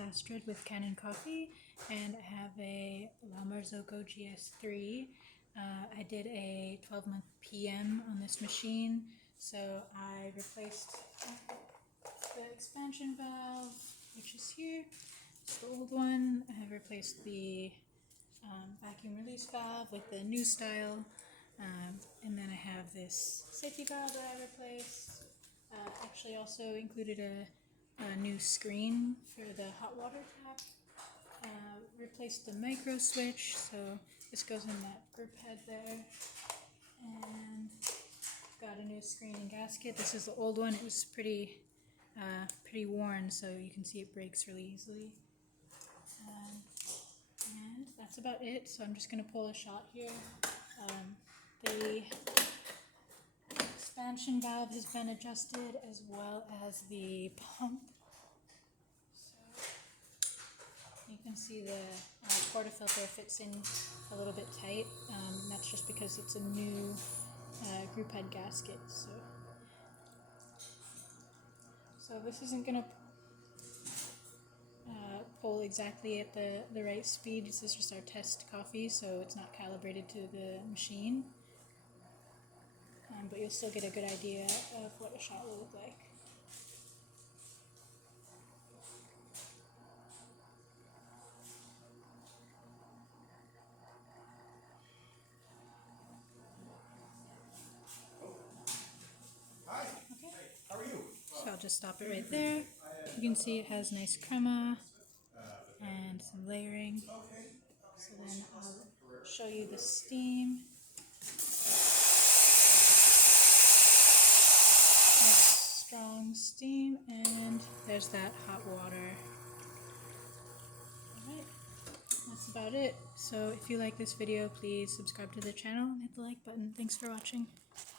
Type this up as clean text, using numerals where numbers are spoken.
Astrid with Kanen coffee, and I have a Marzocco GS3. I did a 12-month PM on this machine, so I replaced the expansion valve, which is here. It's the old one. I have replaced the vacuum release valve with the new style, and then I have this safety valve that I replaced. Actually also included a new screen for the hot water tap. Replaced the micro switch, so this goes in that group head there. And got a new screen and gasket. This is the old one. It was pretty worn, so you can see it breaks really easily. And that's about it. So I'm just going to pull a shot here. The expansion valve has been adjusted, as well as the pump. You can see the portafilter fits in a little bit tight, and that's just because it's a new group head gasket. So this isn't going to pull exactly at the right speed. This is just our test coffee, so it's not calibrated to the machine. But you'll still get a good idea of what a shot will look like. Hi. Okay. How are you? So I'll just stop it right there. You can see it has nice crema and some layering. So then I'll show you the steam. Nice strong steam, and there's that hot water. Alright, that's about it. So if you like this video, please subscribe to the channel and hit the like button. Thanks for watching.